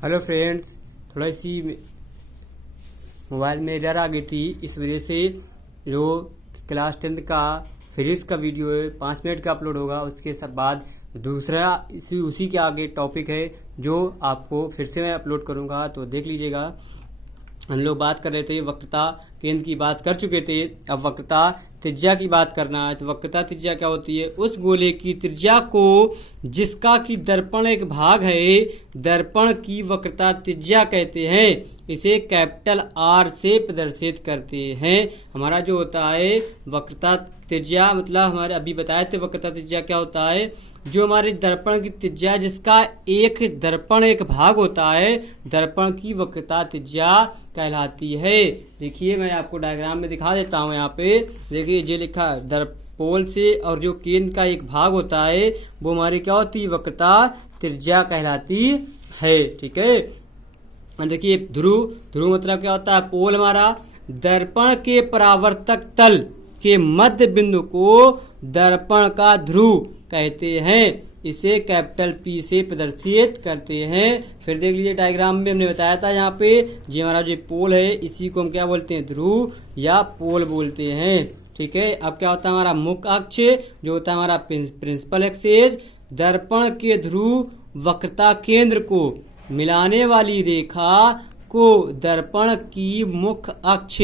Hello friends, थोड़ा सी mobile में error आ गई थी। इस वजह से जो क्लास 10th का फिजिक्स का वीडियो है 5 मिनट का अपलोड होगा। उसके सब बाद दूसरा उसी के आगे टॉपिक है जो आपको फिर से मैं अपलोड करूंगा, तो देख लीजिएगा। हम लोग बात कर रहे थे वक्रता केंद्र की बात कर चुके थे। अब वक्रता त्रिज्या की बात करना है। तो वक्रता त्रिज्या क्या होती है? उस गोले की त्रिज्या को जिसका कि दर्पण एक भाग है, दर्पण की वक्रता त्रिज्या कहते हैं। इसे कैपिटल आर से प्रदर्शित करते हैं। हमारा जो होता है वक्रता त्रिज्या, मतलब हमारे अभी बताए थे वक्रता त्रिज्या क्या होता है। जो हमारे दर्पण की त्रिज्या जिसका एक दर्पण एक भाग होता है, दर्पण की वक्रता त्रिज्या कहलाती है। देखिए मैं आपको डायग्राम में दिखा देता हूँ। यहाँ पे देखिए ये लिखा है, दर्पोल से और जो केंद्र का एक भाग होता है वो हमारी क्या होती है? वक्रता त्रिज्या कहलाती है। ठीक है। देखिए ध्रुव मतलब क्या होता है? पोल हमारा दर्पण के परावर्तक तल के मध्य बिंदु को दर्पण का ध्रुव कहते हैं। इसे कैपिटल पी से प्रदर्शित करते हैं। फिर देख लीजिए डायग्राम में हमने बताया था, यहाँ पे ये हमारा जो पोल है इसी को हम क्या बोलते हैं? ध्रुव या पोल बोलते हैं। ठीक है। अब क्या होता है? हमारा मुख्य अक्ष जो होता है हमारा प्रिंसिपल एक्सिस, दर्पण के ध्रुव वक्रता केंद्र को मिलाने वाली रेखा को दर्पण की मुख्य अक्ष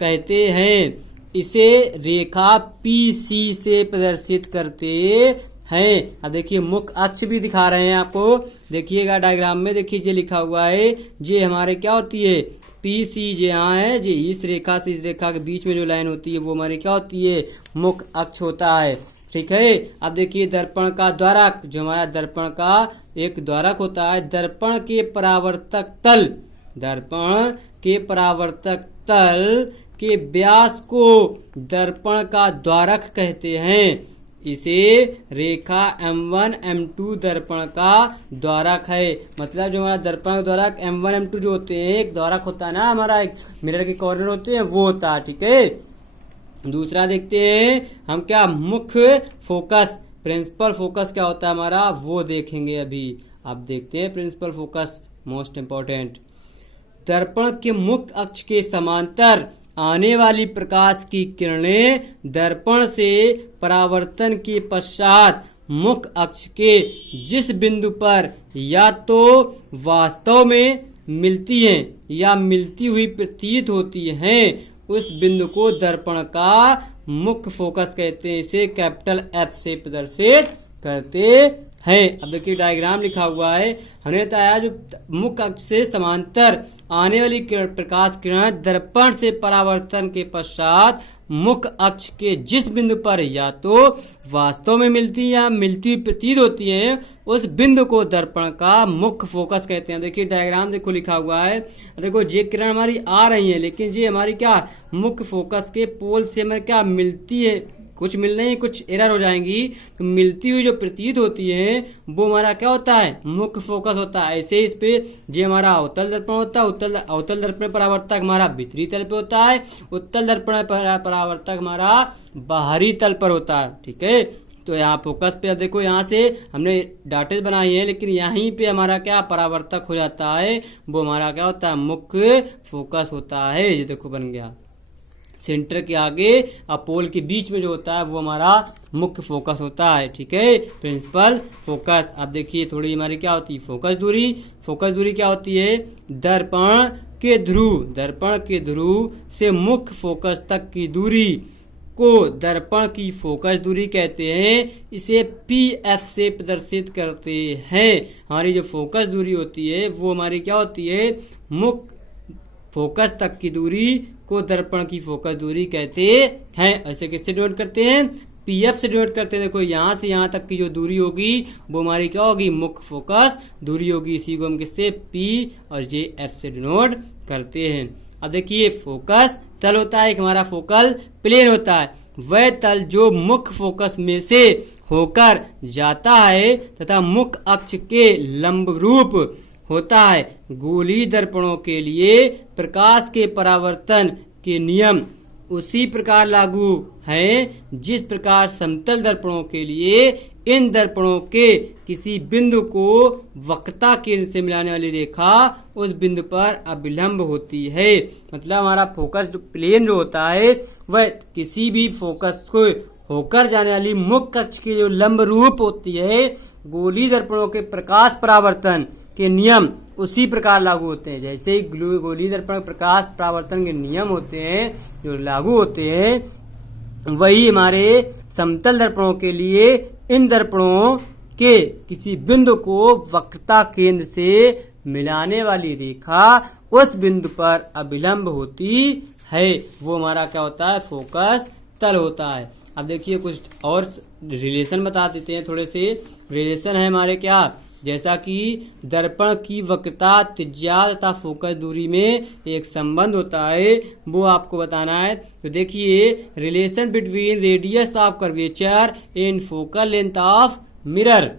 कहते हैं। इसे रेखा पीसी से प्रदर्शित करते हैं। अब देखिए मुख्य अक्ष भी दिखा रहे हैं आपको। देखिएगा डायग्राम में, देखिए ये लिखा हुआ है, ये हमारे क्या होती है? पीसी जो यहाँ है, जो इस रेखा से इस रेखा के बीच में जो लाइन होती है वो हमारी क्या होती है? मुख्य अक्ष होता है। ठीक है। अब देखिए दर्पण का द्वारक, जो हमारा दर्पण का एक द्वारक होता है, दर्पण के परावर्तक तल, दर्पण के परावर्तक तल के व्यास को दर्पण का द्वारक कहते हैं। इसे रेखा M1 M2 दर्पण का द्वारक है। मतलब जो हमारा दर्पण का द्वारक M1 M2 जो होते हैं, एक द्वारक होता है ना हमारा, एक मिरर के कॉर्नर होते हैं, वो होता है। ठीक है। दूसरा देखते हैं हम, क्या मुख्य फोकस, प्रिंसिपल फोकस क्या होता है हमारा, वो देखेंगे अभी। आप देखते हैं प्रिंसिपल फोकस, मोस्ट इंपॉर्टेंट। दर्पण के मुख्य अक्ष के समांतर आने वाली प्रकाश की किरणें दर्पण से परावर्तन के पश्चात मुख्य अक्ष के जिस बिंदु पर या तो वास्तव में मिलती हैं या मिलती हुई प्रतीत होती हैं, उस बिंदु को दर्पण का मुख्य फोकस कहते हैं। इसे कैपिटल एफ से प्रदर्शित करते हैं। अब देखिए डायग्राम लिखा हुआ है, हमने बताया जो मुख्य अक्ष से समांतर आने वाली प्रकाश किरण दर्पण से परावर्तन के पश्चात मुख्य अक्ष के जिस बिंदु पर या तो वास्तव में मिलती या मिलती प्रतीत होती है, उस बिंदु को दर्पण का मुख्य फोकस कहते हैं। देखिए डायग्राम देखो लिखा हुआ है, देखो ये किरण हमारी आ रही है, लेकिन ये हमारी क्या मुख्य फोकस के पोल से हमें क्या मिलती है, कुछ मिल रही है, कुछ एरर हो जाएंगी। तो मिलती हुई जो प्रतीत होती है वो हमारा क्या होता है? मुख्य फोकस होता है। ऐसे इस पे जो हमारा अवतल दर्पण होता है, अवतल दर्पण परावर्तक हमारा भीतरी तल पे होता है, उत्तल दर्पण परावर्तक हमारा बाहरी तल पर होता है। ठीक है। तो यहाँ फोकस पे देखो, यहाँ से हमने डाटेज बनाई है, लेकिन यहीं पे हमारा क्या परावर्तक हो जाता है, वो हमारा क्या होता है? मुख्य फोकस होता है। ये देखो बन गया। सेंटर के आगे और पोल के बीच में जो होता है वो हमारा मुख्य फोकस होता है। ठीक है। Principal focus. अब देखिए थोड़ी हमारी क्या होती है? फोकस दूरी। फोकस दूरी क्या होती है? दर्पण के ध्रुव से मुख्य फोकस तक की दूरी को दर्पण की फोकस दूरी कहते हैं। इसे PF से प्रदर्शित करते हैं। हमारी जो फोकस दूरी होती है वो हमारी क्या होती है? मुख्य फोकस तक की दूरी को दर्पण की फोकस दूरी कहते हैं। ऐसे किससे डिनोट करते हैं? PF से डिनोट करते हैं। देखो यहाँ से यहाँ तक की जो दूरी होगी वो हमारी क्या होगी? मुख्य फोकस दूरी होगी। इसी को हम किससे? P और JF से डिनोट करते हैं। अब देखिए फोकस तल होता है, एक हमारा फोकल प्लेन होता है, वह तल जो मुख्य फोकस में से होकर जाता है तथा मुख्य अक्ष के लंबरूप होता है। गोलीय दर्पणों के लिए प्रकाश के परावर्तन के नियम उसी प्रकार लागू हैं जिस प्रकार समतल दर्पणों के लिए इन दर्पणों के किसी बिंदु को वक्रता केंद्र से मिलाने वाली रेखा उस बिंदु पर अभिलंब होती है। मतलब हमारा फोकस प्लेन जो होता है वह किसी भी फोकस को होकर जाने वाली मुख्य अक्ष की जो लंब रूप होती है, गोलीय दर्पणों के प्रकाश परावर्तन के नियम उसी प्रकार लागू होते हैं। जैसे ही गोलीय दर्पण प्रकाश परावर्तन के नियम होते हैं जो लागू होते हैं, वही हमारे समतल दर्पणों के लिए इन दर्पणों के किसी बिंदु को वक्रता केंद्र से मिलाने वाली रेखा उस बिंदु पर अभिलंब होती है। वो हमारा क्या होता है, फोकस तल होता है। अब देखिए कुछ और रिलेशन बता देते हैं। थोड़े से रिलेशन है हमारे क्या, जैसा कि दर्पण की वक्रता, त्रिज्या तथा फोकस दूरी में एक संबंध होता है, वो आपको बताना है। तो देखिए, relation between radius of curvature and focal length of mirror.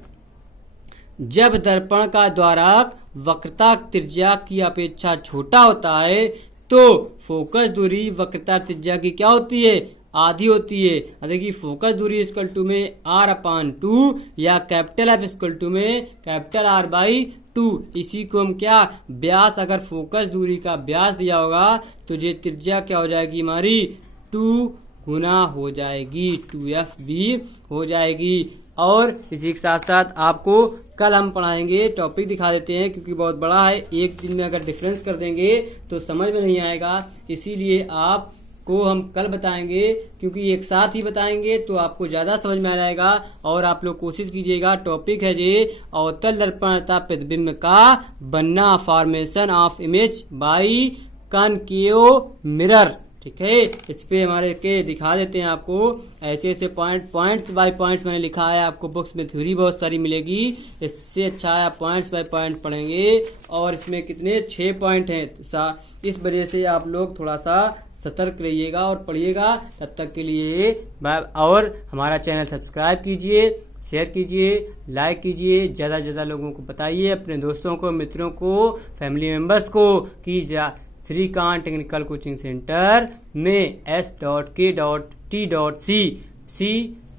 जब दर्पण का द्वारक वक्रता त्रिज्या की अपेक्षा छोटा होता है तो फोकस दूरी वक्रता त्रिज्या की क्या होती है, आधी होती है। देखिए, फोकस दूरी इक्वल टू में r/2 या कैपिटल F इक्वल टू में कैपिटल R/2। इसी को हम क्या, व्यास, अगर फोकस दूरी का व्यास दिया होगा तो ये त्रिज्या क्या हो जाएगी हमारी, 2 गुना हो जाएगी, 2f भी हो जाएगी। और इसी के साथ साथ आपको कल हम पढ़ाएंगे, टॉपिक दिखा देते हैं क्योंकि बहुत बड़ा है, एक दिन में अगर डिफरेंस कर देंगे तो समझ में नहीं आएगा, इसीलिए आप को हम कल बताएंगे, क्योंकि एक साथ ही बताएंगे तो आपको ज्यादा समझ में आ जाएगा। और आप लोग कोशिश कीजिएगा, टॉपिक है ये अवतल दर्पण तथा प्रतिबिंब का बनना, formation of image by concave mirror. ठीक है, इस पे हमारे के दिखा देते हैं आपको, ऐसे ऐसे पॉइंट्स बाय पॉइंट्स मैंने लिखा है। आपको बुक्स में थ्योरी बहुत सारी मिलेगी, इससे अच्छा है आप पॉइंट्स बाय पॉइंट पढ़ेंगे। और इसमें कितने 6 पॉइंट हैं, इस वजह से आप लोग थोड़ा सा सतर्क रहिएगा और पढ़िएगा। तब तक के लिए और हमारा चैनल सब्सक्राइब कीजिए, शेयर कीजिए, लाइक कीजिए, ज़्यादा से ज़्यादा लोगों को बताइए, अपने दोस्तों को, मित्रों को, फैमिली मेंबर्स को कि श्रीकांत टेक्निकल कोचिंग सेंटर में s.k.t.c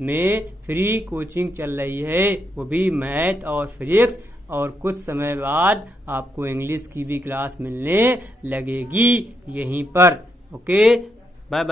में फ्री कोचिंग चल रही है, वो भी मैथ और फिजिक्स, और कुछ समय बाद आपको इंग्लिश की भी क्लास मिलने लगेगी यहीं पर। ओके।